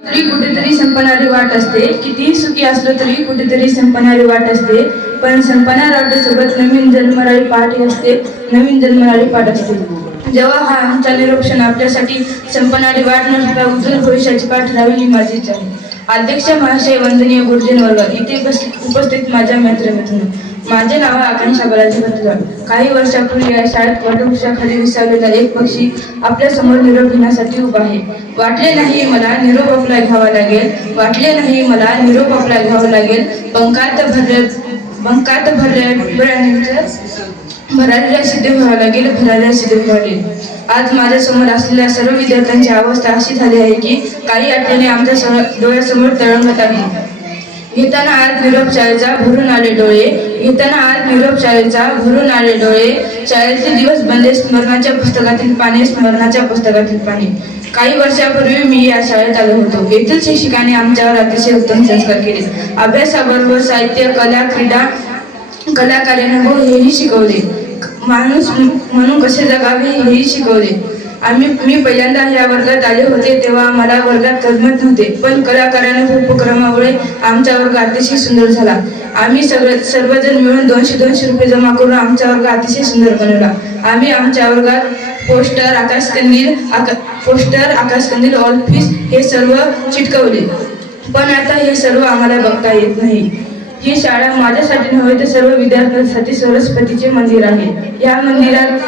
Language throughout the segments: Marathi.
तरी कुठेतरी संपणारी वाट असते. कितीही सुखी असलो तरी कुठेतरी संपणारी वाट असते. पण संपणार वाटेसोबत नवीन जन्मणारी पाठ असते. नवीन जन्मणारी पाठ असते. जेव्हा हा आमचा निरोक्षण आपल्यासाठी संपणारी वाट नसता उज्ज्वल भविष्याची पाठ राहावी ही माझी इच्छा आहे. अध्यक्ष महाशय वंदनीय गुरुजन वर्ग इथे उपस्थित उपस्थित माझ्या मित्रमित्र माझे नाव आहे आकांक्षा बालाजी भद्रवाड काही वर्षापूर्वी या शाळेत वटवृक्षाखाली विसरलेला एक पक्षी आपल्यासमोर निरोप घेण्यासाठी उभा आहे. वाटले नाही मला निरोप आपला घ्यावा लागेल. वाटले नाही मला निरोप आपला घ्यावा लागेल. पंकात भरले पंकात भरले भरारीला सिद्ध व्हावं लागेल भरारीला सिद्ध व्हावं आज माझ्यासमोर असलेल्या सर्व विद्यार्थ्यांची अवस्था अशी झाली आहे की काही आठवणे आमच्या समोर- डोळ्यासमोर तळंगत आहे घेताना आज निरोप शाळेचा भरून आले डोळे. घेताना आज निरोप शाळेचा भरून आले डोळे. शाळेचे दिवस बनले स्मरणाच्या पुस्तकातील पाने स्मरणाच्या पुस्तकातील पाने. काही वर्षापूर्वी मी या शाळेत आलो होतो. येथील शिक्षकाने आमच्यावर अतिशय उत्तम संस्कार केले. अभ्यासाबरोबर साहित्य कला क्रीडा कलाकारांना हेही शिकवले. माणूस म्हणून कसे जगावे हेही शिकवले. आम्ही मी पहिल्यांदा या वर्गात आले होते तेव्हा मला वर्गात करमत नव्हते पण कलाकारांच्या उपक्रमामुळे आमचा वर्ग अतिशय सुंदर झाला. आम्ही सगळे सर्वजण मिळून दोनशे दोनशे रुपये जमा करून आमचा वर्ग अतिशय सुंदर बनवला. आम्ही आमच्या वर्गात पोस्टर आकाशकंदील आका पोस्टर आकाशकंदील फीस हे सर्व चिटकवले. पण आता हे सर्व आम्हाला बघता येत नाही. ही शाळा माझ्यासाठी नव्हे तर सर्व विद्यार्थ्यांसाठी सरस्वतीचे मंदिर आहे. या मंदिरात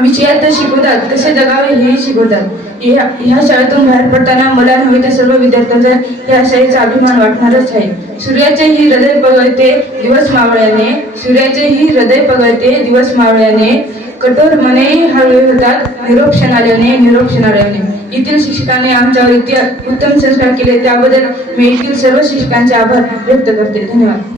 विषयात तर शिकवतात तसे जगावे हेही शिकवतात. ह्या ह्या शाळेतून बाहेर पडताना मला नव्हे तर सर्व विद्यार्थ्यांचा या शाळेचा अभिमान वाटणारच आहे. सूर्याचे ही हृदय पगळते दिवस मावळ्याने. सूर्याचे ही हृदय पगळते दिवस मावळ्याने. कठोर मनेही हळवे होतात निरोक्षणालयाने निरोक्षणालयाने येथील शिक्षकाने आमच्यावर इतके उत्तम संस्कार केले त्याबद्दल मी येथील सर्व शिक्षकांचे आभार व्यक्त करते. धन्यवाद.